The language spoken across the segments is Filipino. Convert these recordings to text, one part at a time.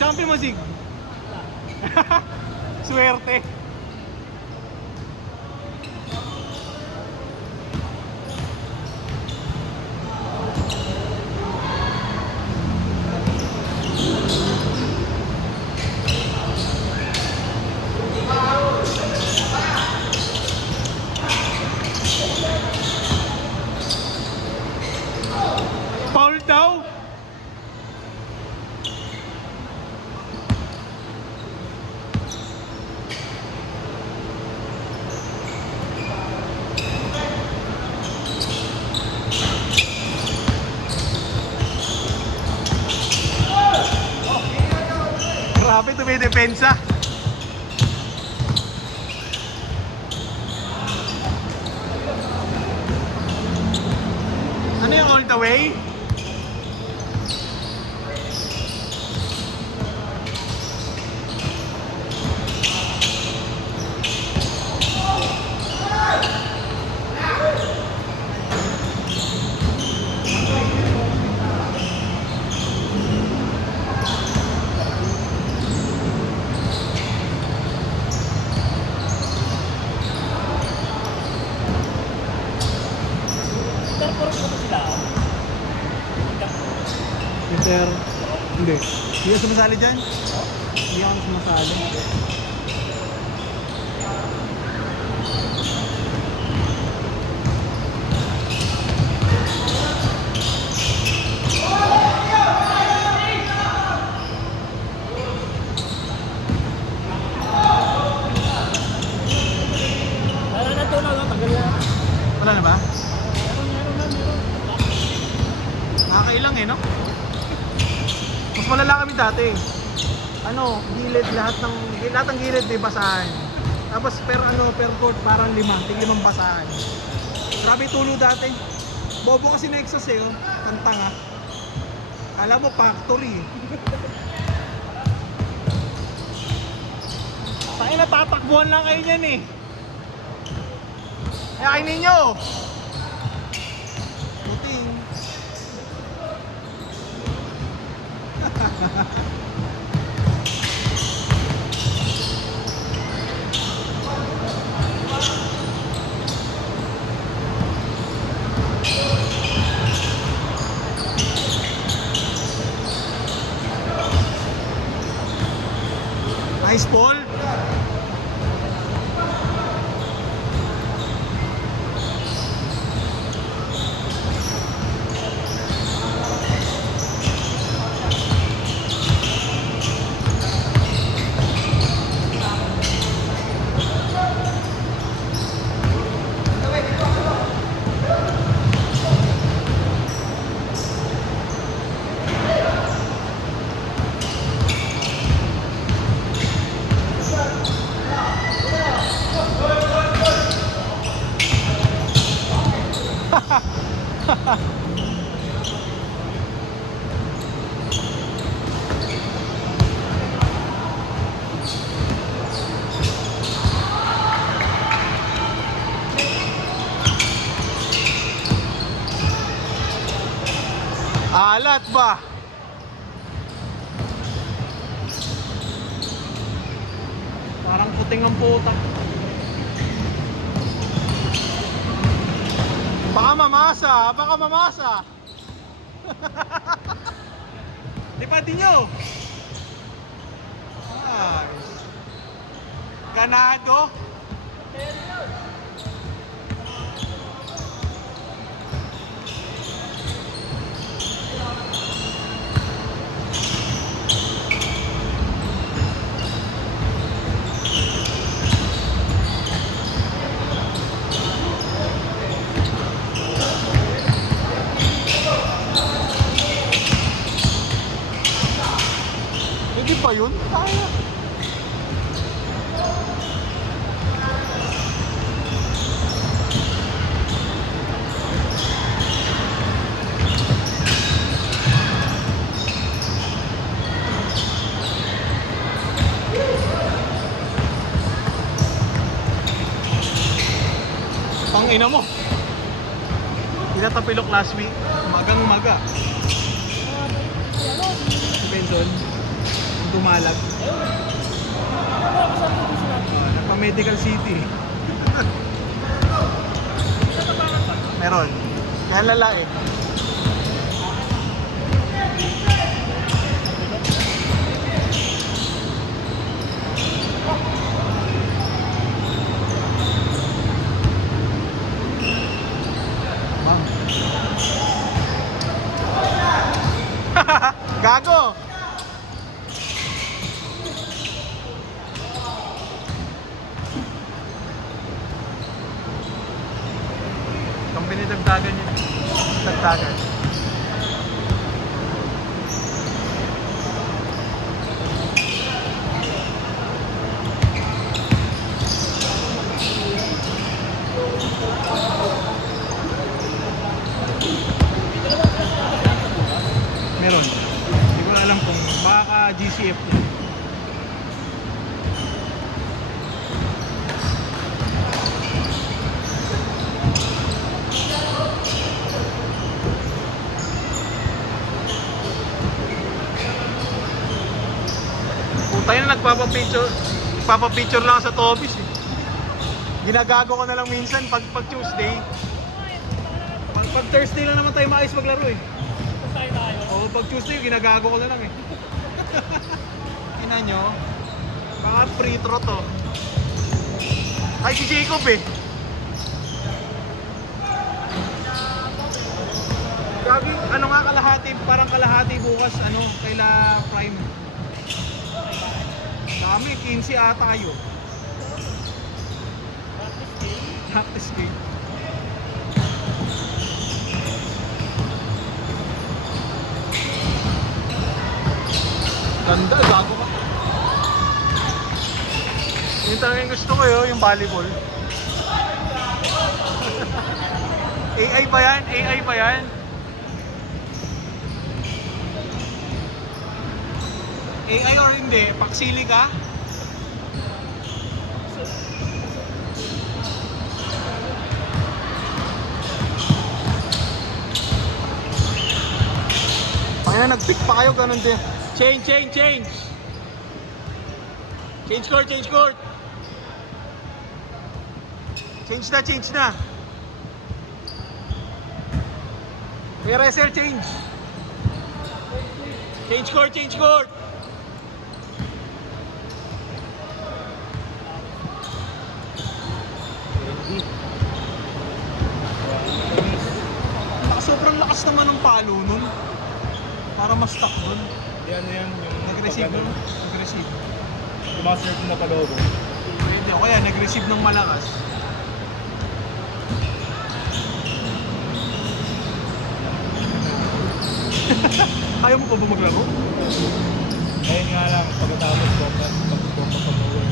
Champion mo, Zig. Swerte. Foul daw. Grabe, tumidepensa. Ano yung all the way? Inter. Hindi. Hindi ka sumasali dyan? Hindi ako sumasali. Wala na ba? Nakakailang eh, no? Mas malala kami dati. Ano, gilid lahat ng gilid may basahan. Tapos per court parang limang basahan. Grabe tulo dati. Bobo kasi Nexus eh, oh. Kanta nga. Alam mo, factory. Tangina, tatakbuhan lang kayo niyan eh. Kaya kainin nyo. Puting. Nice ball. Alat ba? Parang puting ang putak. Baka mamasa, baka mamasa. Di pa din nyo. Ay. Ganado. Hindi pa yun? Kaya. Ina mo. Tinatapilok last week. Magang maga. Si Benson. Dumalag. Nagpa-medical city. Meron. Kaya lalaki. Gago! Company dagdagan yun. Dagdagan. Meron. Hindi ko na alam kung baka GCF yun. Tayo na nagpapapicture lang sa Tobis eh. Ginagago ko na lang minsan pag Tuesday. Pag Thursday lang naman tayo maayos maglaro eh. Oo, pag Tuesday ginagago ko na lang eh. Ina nyo, baka free throw to. Ay si Jacob eh. Gagi, ano nga kalahati, parang kalahati bukas ano, kaila Prime. Dami, 15 ata yun. Practice game. Ganda, gago ka. Yung talagang gusto ko yun, yung volleyball. AI ba yan? AI ba yan? AI or hindi? Paksili ka? Kaya nag-pick pa kayo, ganun din. Change! Change court! Change na! May wrestle, change! Change court! Sobrang lakas naman ng palo nun. Para ma-stuck nun. Yan, yung Nag-receive nun. Nag-receive. Tumaserve na palobo. Pwede. O kaya nag-receive ng malakas. Ayaw mo pa ba maglaro? Ayun nga lang, pagkatapos focus, pag-uwi.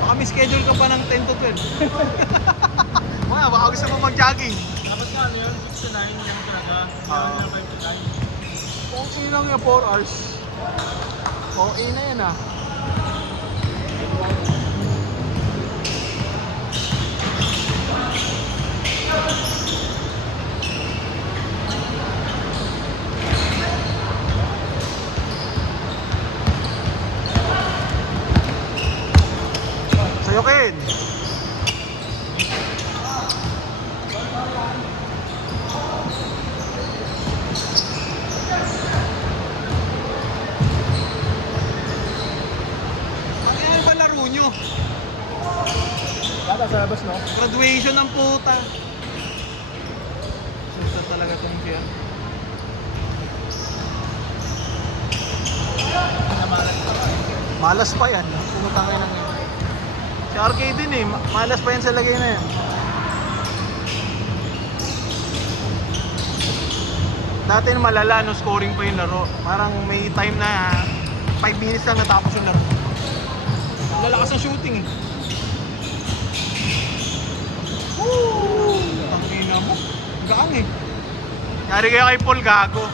Baka may schedule ka pa ng 10 to 12. Baka gusto mo mag-jogging. Dapat nga ano yun, 6 to 9 lang talaga. Ah. 5 to 9. Okay lang yung 4 hours. Okay na yan ah. Sa'yo, Ken. Ano ba laro nyo? Yata sa labas, no? Graduation ng puta. Susta talaga tong siya. Malas pa yan. Pumutangin ng yun. Si Arcade din eh. Malas pa yan sa lagay na yan. Dati malala no scoring pa yung laro. Parang may time na 5 minutes lang natapos yung laro. Lalakas ng shooting eh. Woo! Ang ina mo. Gaan eh. Yari kayo kay Paul, gago.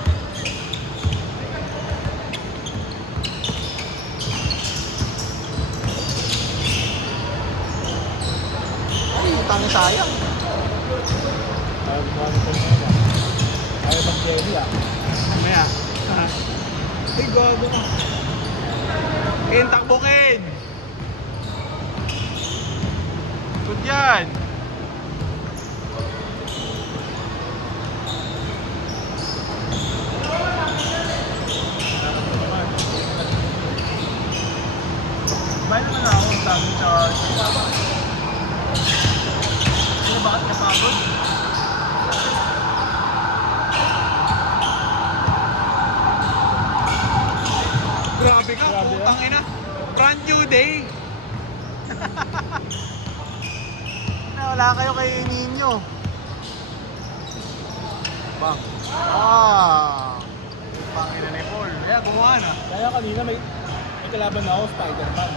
Ay, utang sayang. Ayaw bumahan ko ngayon, ah. Ayaw mag-jelly, ah. Mamaya. Ay, gago ka. Ken, takbo Ken! Good yan! Bahay naman ako, sabi charge. Ano bakit napagod? Grabe ka, Grabe, putang ina. Brand new day. Wala kayo kay Nino. Bang. Pangina ni Paul. Kaya gumawa na. Kaya kanina may kalaban na ako, Spider-Man.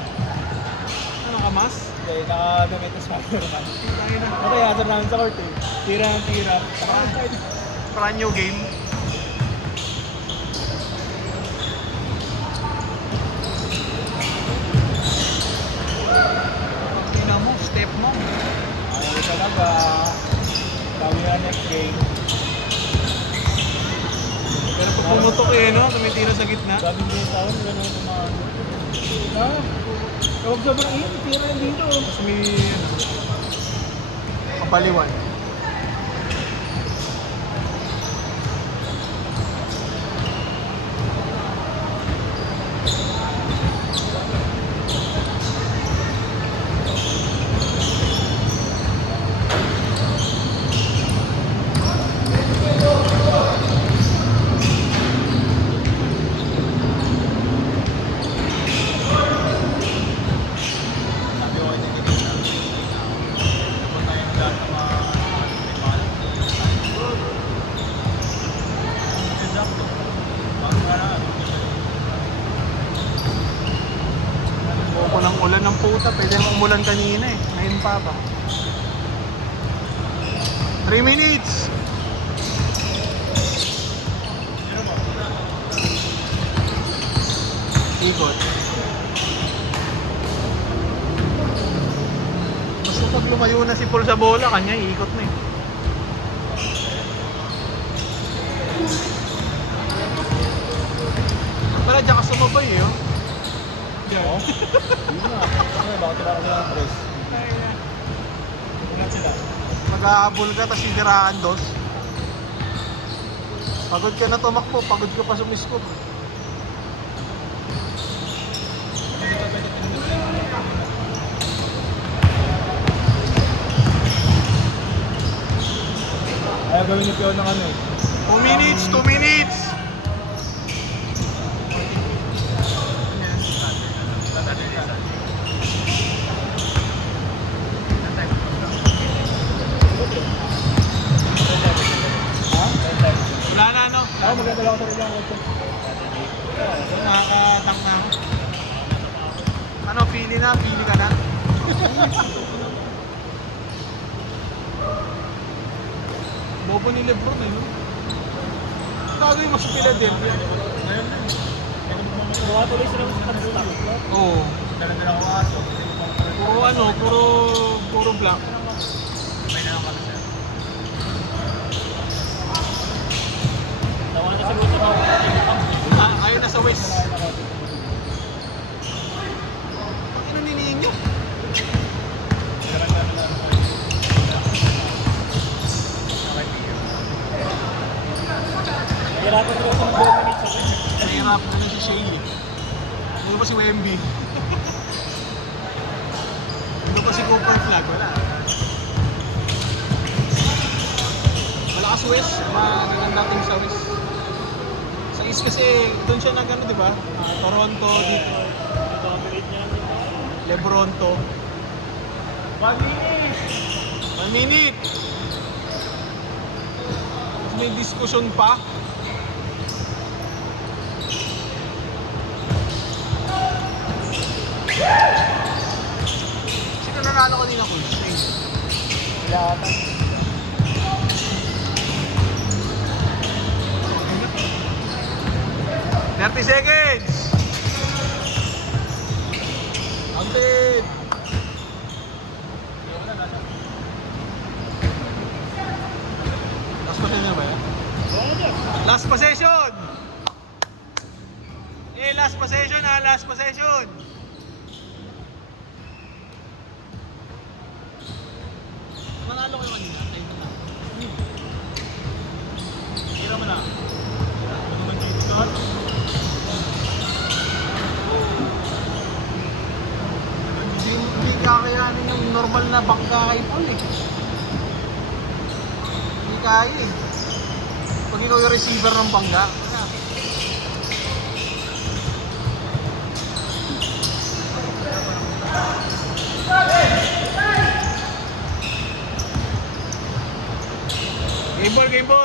Ano ka, mas? Hindi, nakadamit na Spider-Man. Pangina. Matayasan namin sa court eh. Tira ang tira. Brand new game. Tingnan mo, step mo. Ayaw talaga. Sabi na next game. Pero pag pumutok eh, no? Tumitira sa gitna. Sabi niya sa akin, gano'n yung mga ano. Huwag sobrang init, tira yan dito. Tapos may kapaliwan. Sabi ko kanya ganito. Punta tayo ng lahat ng mga may pangalan. Exacto. Bakit ka na? Buko ng ulan ng puta. Pwede nang umulan kanina eh. Ngayon pa ba? 3 minutes! Ikot. Basta pag lumayo na si Paul sa bola, kanya iikot na eh. Pala dyan ka sumabay eh, oh. Oo. Yun nga. Ano, bakit tira ko sila ng press? Ingat sila. Mag-aabol ka, tapos sindiraan dos. Pagod ka na tumakbo, pagod ka pa sumiskot. Ayaw gawin ni Pio ng ano eh. 2 minutes, 2 minutes! Ha? Wala na, no? Ako magdadala ko sa ilang kotse. Nakakatak na ako. Ano, pili na? Pili ka na? Bobo ni Lebron eh, no? Gagawin mo sa Philadelphia. Mga tuloy sila sa stock. Oo. Dala-dala ko aso. Puro ano, puro black. May na lang kami sir. Tawa na siguro sa mga Ayun na sa West. Ano ninihin nyo? Hirapan ko sa 2 minutes. Nahirap na si Shay. Ano ba si Wemby? Ano ba si Cooper Flag? Wala. Malakas West. Magaganda team sa West. Sa East kasi, doon siya nag ano, di ba? Toronto, dito. Dominate niya. Lebronto. 1 minute! 1 minute! Tapos may diskusyon pa. Sino nanalo kanina ko? Lahat. 30 seconds! Counted! Last possession ba yan? Last possession! Eh, last possession! possession ha, last possession. Manalo kayo kanina, tayo na. Tira mo na. Ano naman dito ka? Hindi kakayanin yung normal na bangka kay Paul eh. Hindi kaya eh. Pag ikaw yung receiver ng bangka. Game ball, game ball.